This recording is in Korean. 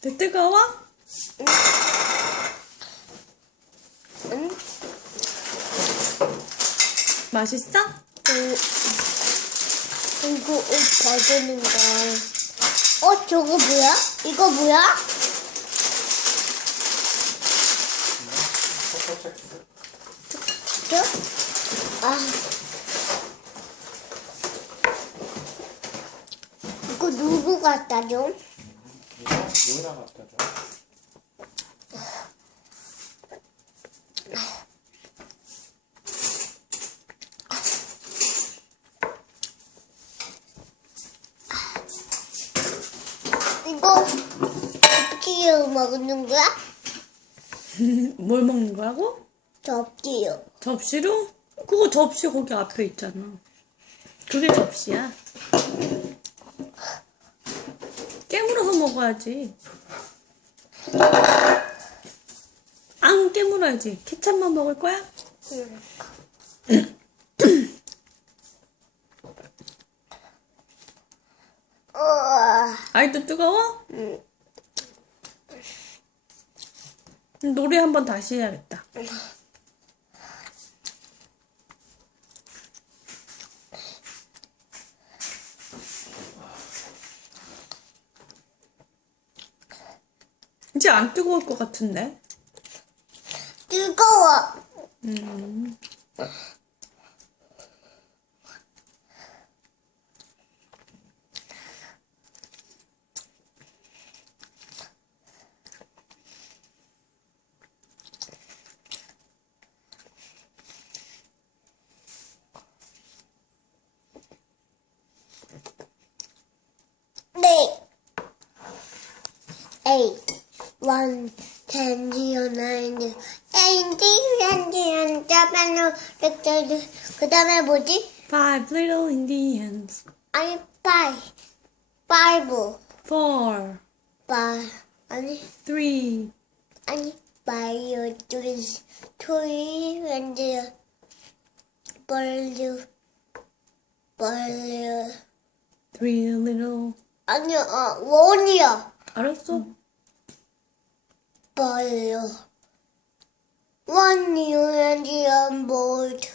되 뜨거워? 응? 맛있어? 이거 옷 벗는 거. 저거 뭐야? 이거 뭐야? 저? 이거 누구 갖다 줘? 누나 갖다 줘. 이거 접시로 먹는 거야? 뭘 먹는 거라고? 접시요. 접시로? 그거 접시 거기 앞에 있잖아. 그게 접시야. 깨물어서 먹어야지. 안 깨물어야지. 케찹만 먹을 거야? 응. 아이도 뜨거워? 응. 노래 한번 다시 해야겠다. 이제 안 뜨거울 것 같은데? 뜨거워. 네. 8, 1, 10, 0, 9, 8, 9, 10, 그 다음에 뭐지? Five little Indians. 아니, 5, 5, 4, 5, 아니, 3, 아니, 5, 2, and 벌류, three little. 아니야, 원이야. 알았어. 벌류. One, you and board.